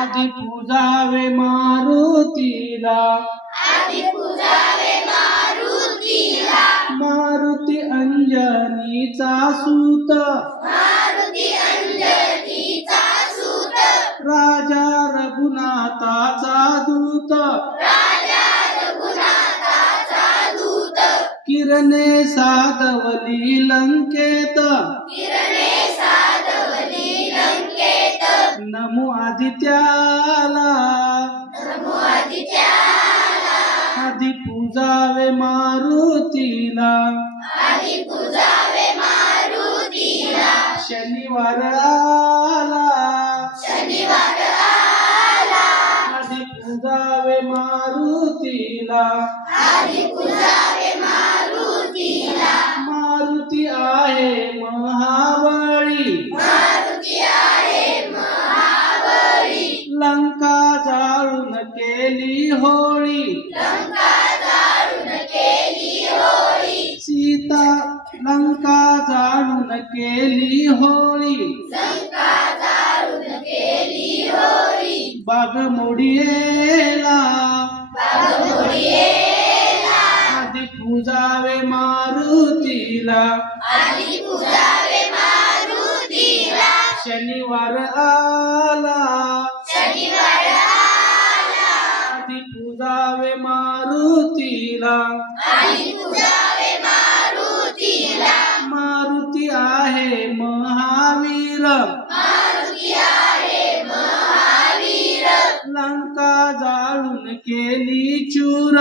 आधी पूजावे मारुतीला, मारुती अंजनीचा सूत, राजा रघुनाथाचा दूत, किरणे साधवली लंकेत, नमो आदित्याला, आधी पूजावे मारुतीला, शनिवार आला, आधी पूजावे मारुतीला, मारुती आहे महाबळी, लंका जाळून केली होळी, सीता लंका जाळून केली होळी, बागमोडीला, आधी पूजावे मारुतीला, शनिवार आला, आधी पूजावे मारुतीला, मारुती आहे महावीर, लंका जाळून केली चूर,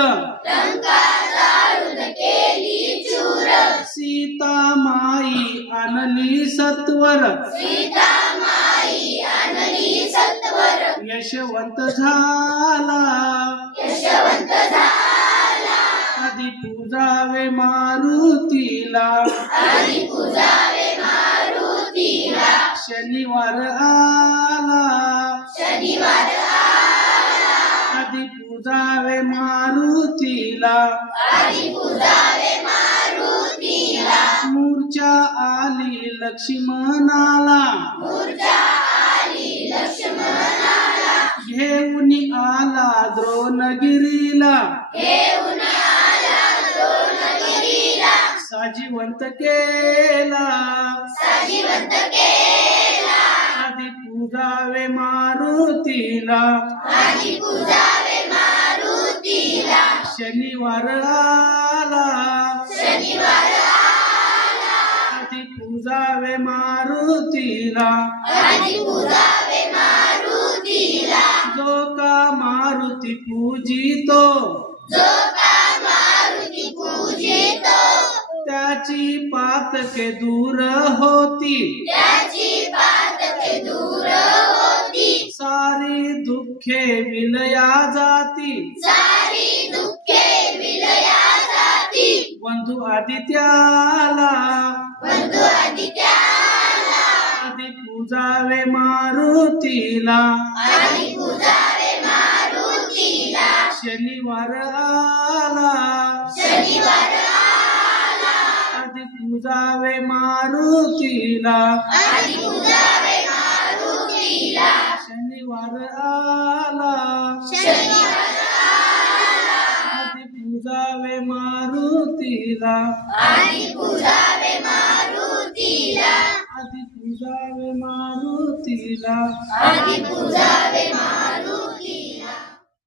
सीता माई आणली सत्वर, यशवंत झाला, आधी पूजावे मारुतीला, शनिवार आला, आधी पूजावे मारुतीला, मूर्छा आली लक्ष्मणाला, घेऊन आला द्रोणगिरीला, साजिवंत केला, आधी पूजावे मारुतीला, शनिवार आला, आधी पूजावे मारुतीला, जो का मारुती पूजितो, त्याची पातके दूर होती, सारी दुःखे विलया जाती, बंधू आदित्याला, आधी पूजावे मारुतीला, शनिवार आला, आधी पूजावे मारुतीला, शनिवार आला, आधी पूजावे मारुतीला, आधी पूजावे मारुतीला,